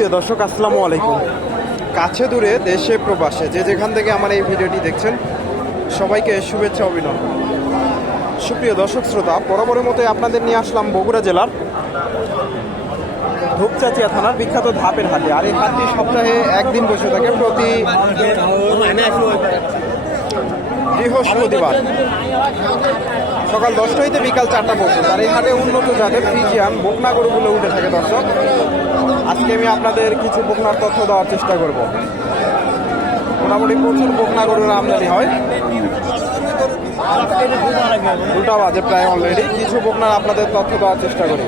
সুপ্রিয় দর্শক, আসসালামু আলাইকুম। কাছে দূরে, দেশে প্রবাসে, যে যেখান থেকে আমার এই ভিডিওটি দেখছেন, সবাইকে শুভেচ্ছা, অভিনন্দন। সুপ্রিয় দর্শক, শ্রোতা, বরাবরের মতোই আপনাদের নিয়ে আসলাম বগুড়া জেলার ধূপচাচিয়া থানার বিখ্যাত ধাপের হাটে। আর এই হাটটি সপ্তাহে একদিন বসে থাকে, প্রতি বৃহস্পতিবার। সকাল দশটা হইতে বিকাল চারটা পর্যন্ত। আর এই হাটে উন্নত জাতের ফ্রিজিয়ান বকনা গরুগুলো উঠে থাকে, দর্শক। আজকে আমি আপনাদের কিছু বকনার তথ্য দেওয়ার চেষ্টা করব। মোটামুটি প্রচুর বকনা গরুর আমদানি হয়। দুটা বাজে প্রায় অলরেডি কিছু বকনার আপনাদের তথ্য দেওয়ার চেষ্টা করি।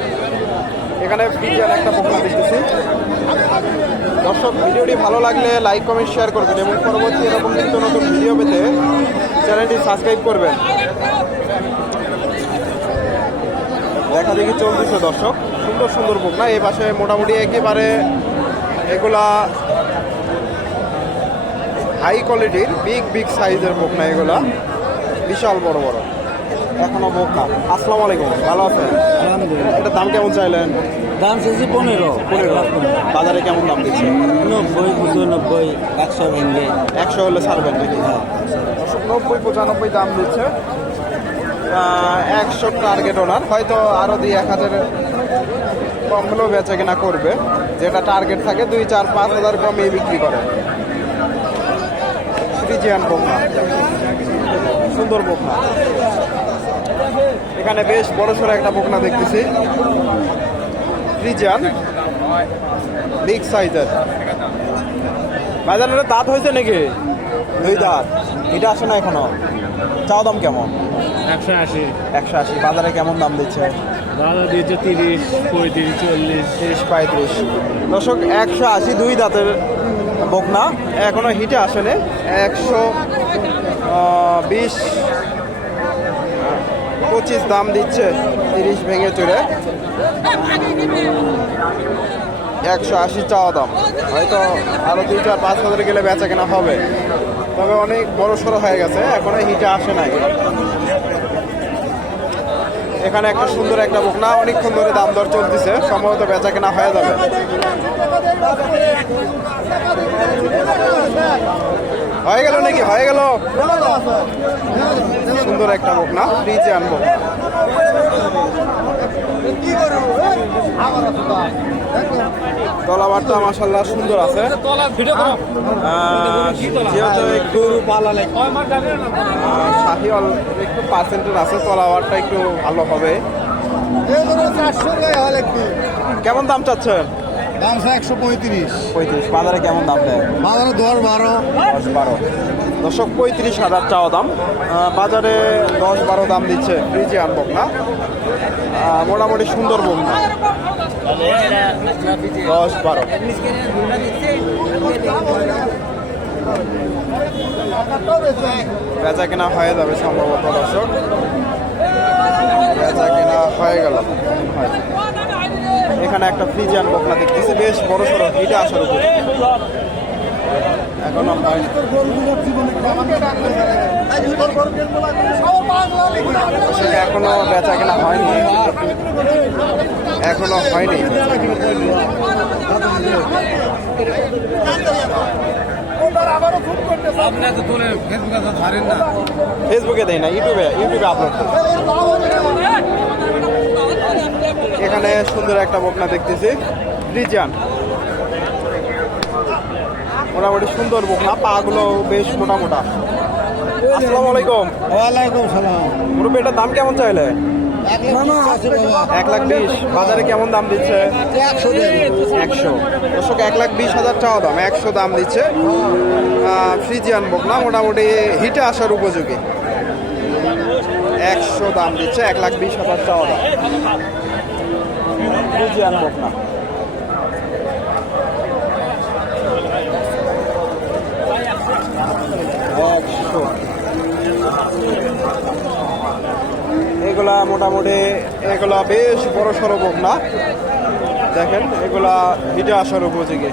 এখানে ফ্রিজিয়ান একটা বকনা দেখতেছি। দর্শক, ভিডিওটি ভালো লাগলে লাইক কমেন্ট শেয়ার করবেন এবং পরবর্তী এরকম নিত্য নতুন ভিডিও পেতে চ্যানেলটি সাবস্ক্রাইব করবেন। দেখা দেখি চলতেছে দর্শক। সুন্দর সুন্দর বুক না? এই পাশে মোটামুটি একেবারে এগুলা হাই কোয়ালিটির বিগ বিগ সাইজের বুক না এগুলা। বিশাল বড় বড়। এখনও বুক। না আসসালামু আলাইকুম ভালো আছেন? এটা দাম কেমন চাইলেন? দাম শেষে পনেরো। পনেরো। বাজারে কেমন দাম দিচ্ছে? নব্বই পঁচানব্বই একশো ভেঙে একশো হলে ছাড়বেন নাকি? দর্শক নব্বই পঁচানব্বই দাম দিচ্ছে। একশো টার্গেট ওনার হয়তো আরও দুই এক হাজার কম হলেও বেচা কেনা করবে। যেটা টার্গেট থাকে, দুই, চার, পাঁচ হাজার কমে বিক্রি করে। সুন্দর বোকনা এখানে বেশ বড় সড়ো একটা বোকনা দেখতেছি। ফ্রিজিয়ান বিগ সাইজের বাজারের দাঁত হয়েছে নাকি? দুই দাঁত। এটা আসে না এখনও। চাও দাম কেমন? একশো আশি। একশো আশি। বাজারে কেমন দাম দিচ্ছে? বাজার তিরিশ পঁয়ত্রিশ চল্লিশ। তিরিশ পঁয়ত্রিশ। দর্শক একশো আশি দুই দাঁতের বকনা। এখনও হিটে আসেনি। একশো বিশ পঁচিশ দাম দিচ্ছে তিরিশ ভেঙে চড়ে একশো আশি চাওয়া দাম। হয়তো আরও দুই চার পাঁচ হাজার গেলে বেচা কেনা হবে। তবে অনেক বড় সড়ো হয়ে গেছে, এখনও হিটে আসে নাই। এখানে একটা সুন্দর একটা বকনা, অনেকক্ষণ ধরে দাম দর চলতেছে, সম্ভবত বেচা কেনা হয়ে যাবে। হয়ে গেল নাকি? হয়ে গেল। সুন্দর একটা বকনা, ফ্রিজে আনব। তলাবারটা মাসাল্লাহ সুন্দর আছে। যেহেতু একটু আহ, একটু পার্সেন্টের আছে তলাবারটা একটু ভালো হবে। কেমন দাম চাচ্ছেন? দাম একশো পঁয়ত্রিশ। পঁয়ত্রিশ। বাজারে কেমন দাম দেয়? বাজারে দশ বারো। দশ বারো। দশক পঁয়ত্রিশ হাজার চাওয়া দাম। বাজারে দশ বারো দাম দিচ্ছে ফ্রিজে আনবক না মোটামুটি সুন্দর বোক না দশ বারো। বেচা কেনা হয়ে যাবে সম্ভবত দর্শক। বেচা কেনা হয়ে গেল। এখানে একটা ফ্রিজিয়ান বকনা দেখতেছি। বেশ বড় সড়ো হিটে আসার উপরে। এখনও আসলে এখনও বেচা কেনা হয়নি। এখনও হয়নি। আপনি তো তোলে ফেসবুকে না ফেসবুকে দেয় না ইউটিউবে ইউটিউবে আপলোড এখানে সুন্দর একটা বকনা দেখতেছি। রিজান মোটামুটি সুন্দর বকনা পা গুলো বেশ মোটা মোটা আসসালামু আলাইকুম। ওয়ালাইকুম সালাম। গ্রুপে এটার দাম কেমন চাইলে? এক লাখ বিশ বাজারে কেমন দাম দিচ্ছে? একশো একশো। দর্শক এক লাখ বিশ হাজার টাকা দাম একশো দাম দিচ্ছে। ফ্রিজিয়ান বকনা মোটামুটি হিটে আসার উপযোগী। একশো দাম দিচ্ছে এক লাখ বিশ হাজার টাকা দাম। ফ্রিজিয়ান বকনা এগুলা মোটামুটি, এগুলা বেশ বড় সড়ো বকনা দেখেন, এগুলা হিটে আসার উপযোগী।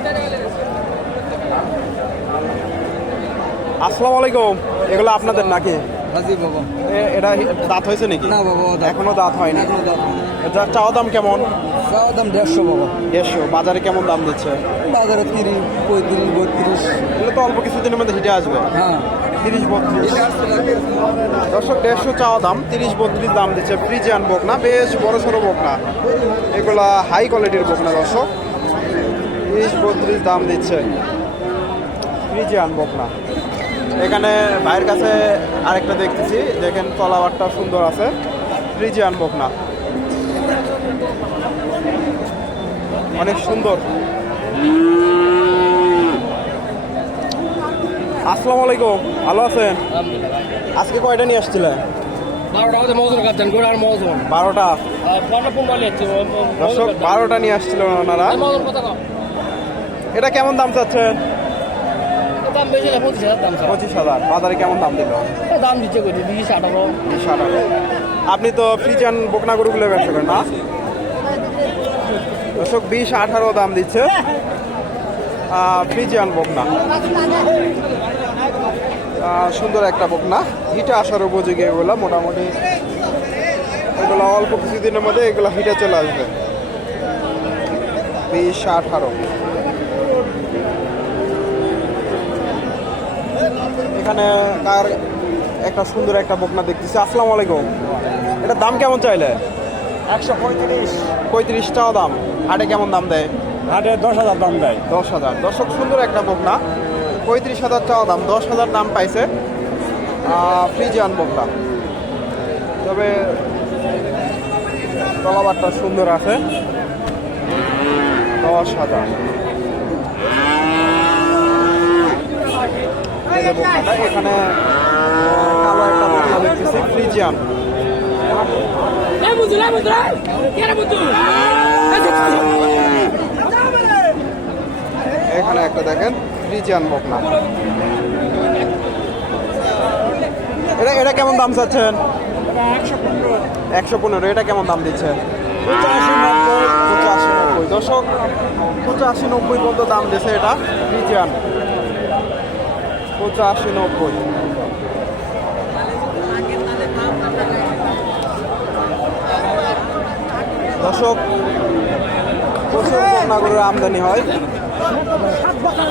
আসসালামু আলাইকুম। এগুলো আপনাদের নাকি? বাবা। এ- এটা দাঁত হয়েছে নাকি? না বাবা এখনও দাঁত হয়নি। এটা চাওয়া দাম কেমন? চাওয়া দাম দেড়শো বাবা। দেড়শো। বাজারে কেমন দাম দিচ্ছে? বাজারে তিরিশ পঁয়ত্রিশ বত্রিশ। এগুলো তো অল্প কিছুদিনের মধ্যে হিটে আসবে। হ্যাঁ। তিরিশ বত্রিশ। দর্শক দেড়শো চাওয়া দাম তিরিশ বত্রিশ দাম দিচ্ছে ফ্রিজিয়ান বোক না বেশ বড় সড়ো বোক না এগুলা হাই কোয়ালিটির বোক না দর্শক। তিরিশ বত্রিশ দাম দিচ্ছে ফ্রিজিয়ান বোক না এখানে ভাইয়ের কাছে আরেকটা দেখতেছি। দেখেন তলাবারটা সুন্দর আছে। ফ্রিজিয়ান বোক না অনেক সুন্দর। আসসালামু আলাইকুম। ভালো আছেন? আজকে কয়টা নিয়ে আসছিলেন বারোটা বারোটা? দর্শক নিয়ে আসছিল ওনারা। এটা কেমন দাম চাচ্ছেন? দাম বেশি না পঁচিশ হাজার দাম পঁচিশ হাজার। বাজারে কেমন দাম দিল? দাম দিচ্ছে করি বিশ আঠারো। বিশ আঠারো। আপনি তো ফ্রিজান বকনা গরুগুলো ব্যবসা করেন না? দর্শক বিশ আঠারো দাম দিচ্ছে। ফ্রিজিয়ান বকনা। সুন্দর একটা বকনা। হিটে আসার উপযোগী এগুলো মোটামুটি। এগুলো অল্প কিছুদিনের মধ্যে এগুলো হিটে চলে আসবে। বিশ আঠারো। এখানে কার একটা সুন্দর একটা বকনা দেখতেছি। আসসালামু আলাইকুম। এটা দাম কেমন চাইলে? একশো পঁয়ত্রিশ। পঁয়ত্রিশ টাকা দাম। হাটে কেমন দাম দেয়? হাটে দশ হাজার দাম দেয়। দশ হাজার। দর্শক সুন্দর একটা বকনা। পঁয়ত্রিশ হাজার টাকা দাম। দশ হাজার দাম পাইছে। ফ্রিজিয়ান বকনা। তবে তলাবারটা সুন্দর আছে। দশ হাজার এই যে বকনাটা এখানে একটা দেখেন, ফ্রিজিয়ান বকনা। এটা এটা কেমন দাম চাচ্ছেন? একশো পনেরো, এটা কেমন দাম দিচ্ছে পঁচাশি নব্বই দশক পঁচাশি নব্বই পর্যন্ত দাম দিচ্ছে এটা, ফ্রিজিয়ান। পঁচাশি, নব্বই। দর্শক, প্রচুর আমদানি হয়।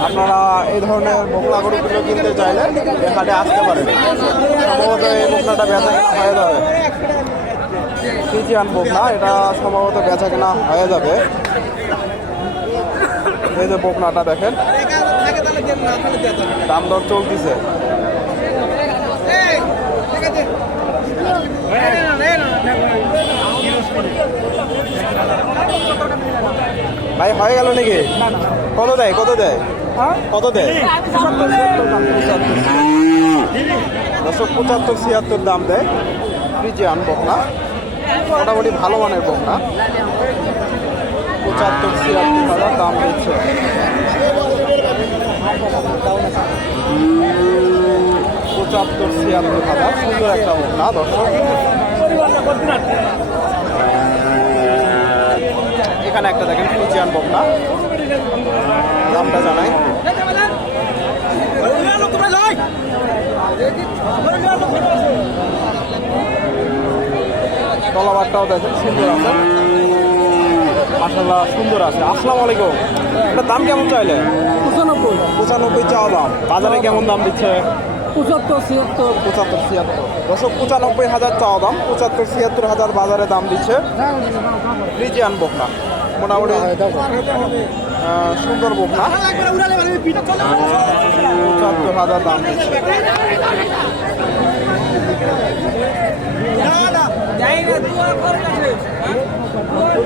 আপনারা এই ধরনের বকনা গরুগুলো কিনতে চাইলে হাটে আসতে পারেন। সম্ভবত এই বকনাটা বেচা কেনা হয়ে যাবে। ফ্রিজিয়ান বকনা এটা সম্ভবত বেচা কেনা হয়ে যাবে। এই যে বকনাটা দেখেন। দাম দর চলতেছে। ভাই হয়ে গেল নাকি? কত দেয় কত দেয়? কত দেয়? দশক পঁচাত্তর ছিয়াত্তর দাম দেয়। ফ্রিজিয়ান বকনা মোটামুটি ভালো মানের বকনা পঁচাত্তর ছিয়াত্তর হাজার দাম দিচ্ছে। পঁচাত্তর ছিয়াত্তর সুন্দর একটা এখানে একটা দেখেন ফ্রিজিয়ান বকনা দামটা জানাই। তলাবারটাও দেখেন, সুন্দর আছে। মাসাল্লাহ সুন্দর আছে। আসসালামু আলাইকুম। এটা দাম কেমন চাইলে পঁচানব্বই পঁচানব্বই চাওয়া দাম বাজারে কেমন দাম দিচ্ছে? পঁচাত্তর ছিয়াত্তর। পঁচাত্তর ছিয়াত্তর। দশক পঁচানব্বই হাজার চাওয়া দাম পঁচাত্তর ছিয়াত্তর হাজার বাজারে দাম দিচ্ছে ফ্রিজিয়ান বকনা। মোটামুটি সুন্দর বকনা। পঁচাত্তর হাজার দাম দিচ্ছে।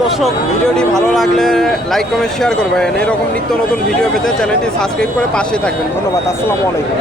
দর্শক, ভিডিওটি ভালো লাগলে লাইক কমেন্ট শেয়ার করবেন। এরকম নিত্য নতুন ভিডিও পেতে চ্যানেলটি সাবস্ক্রাইব করে পাশে থাকবেন। ধন্যবাদ, আসসালামু আলাইকুম।